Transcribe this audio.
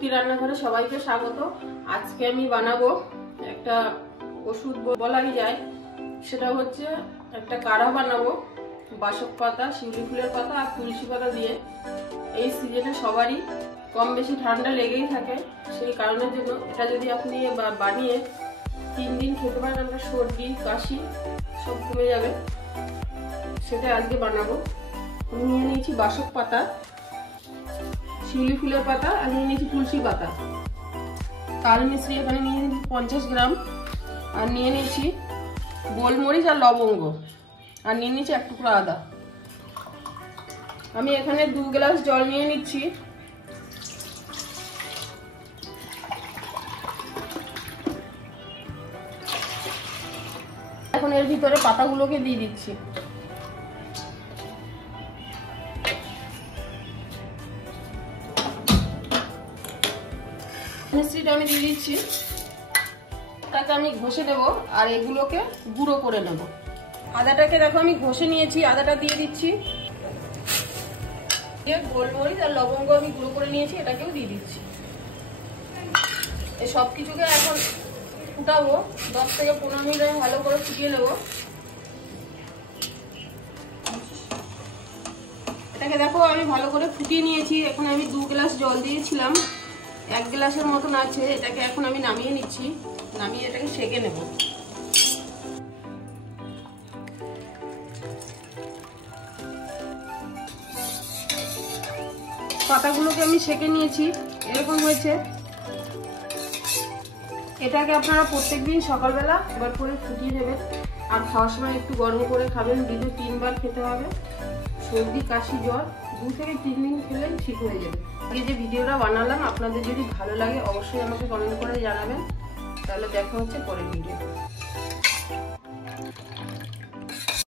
শক্তি রান্নাঘরে সবাইকে স্বাগত। আজকে আমি বানাবো একটা ওষুধ বলাই যায়, সেটা হচ্ছে একটা কাঢ়া বানাবো বাসক পাতা, শিউলি ফুলের পাতা আর তুলসী পাতা দিয়ে। এই সিজনে সবারই কম বেশি ঠান্ডা লেগেই থাকে, সেই কারণের জন্য এটা যদি আপনি বানিয়ে 3 দিন খেতে পারেন, আপনার সর্দি কাশি সব কমে যাবে। সেটা আজকে বানাবো। আমি নিয়ে নিয়েছি বাসক পাতা, শিউলি ফুলের পাতা আর নিয়ে নিয়েছি তুলসী পাতা। কাল মিশ্রি এখানে নিয়ে নিয়েছি 50 গ্রাম, আর নিয়ে নিয়েছি গোলমরিচ আর লবঙ্গ, আর নিয়ে নিয়েছি 1 টুকরা আদা। আমি এখানে 2 গ্লাস জল নিয়ে নিচ্ছি। এখন এর ভিতরে পাতাগুলোকে দিয়ে দিচ্ছি। মিশ্রিটা আমি দিয়ে দিচ্ছি, তাকে আমি ঘষে দেব আর এগুলোকে গুঁড়ো করে নেব। আদাটাকে দেখো আমি ঘষে নিয়েছি, আদাটা দিয়ে দিচ্ছি। গোলমরিচ আর লবঙ্গ আমি গুঁড়ো করে নিয়েছি, এটাকেও দিয়ে দিচ্ছি। এই সব কিছুকে এখন ফুটাবো, 10 থেকে 15 মিনিট আমি ভালো করে ফুটিয়ে নেব। এটাকে দেখো আমি ভালো করে ফুটিয়ে নিয়েছি। এখন আমি 2 গ্লাস জল দিয়েছিলাম, 1 গ্লাসের মতন আছে। এটাকে এখন আমি নামিয়ে নিচ্ছি, নামিয়ে এটাকে সেঁকে নেব। পাতাগুলোকে আমি সেঁকে নিয়েছি, এরকম হয়েছে। এটাকে আপনারা প্রত্যেকদিন সকালবেলা একবার করে ফুটিয়ে নেবেন, আর খাওয়ার সময় একটু গরম করে খাবেন। দিনে 3 বার খেতে হবে। সর্দি কাশি জ্বর 2 থেকে 3 দিন খেলেই ঠিক হয়ে যাবে। এই যে ভিডিওটা বানালাম, আপনাদের যদি ভালো লাগে অবশ্যই আমাকে কমেন্ট করে জানাবেন। তাহলে দেখা হচ্ছে পরের ভিডিও।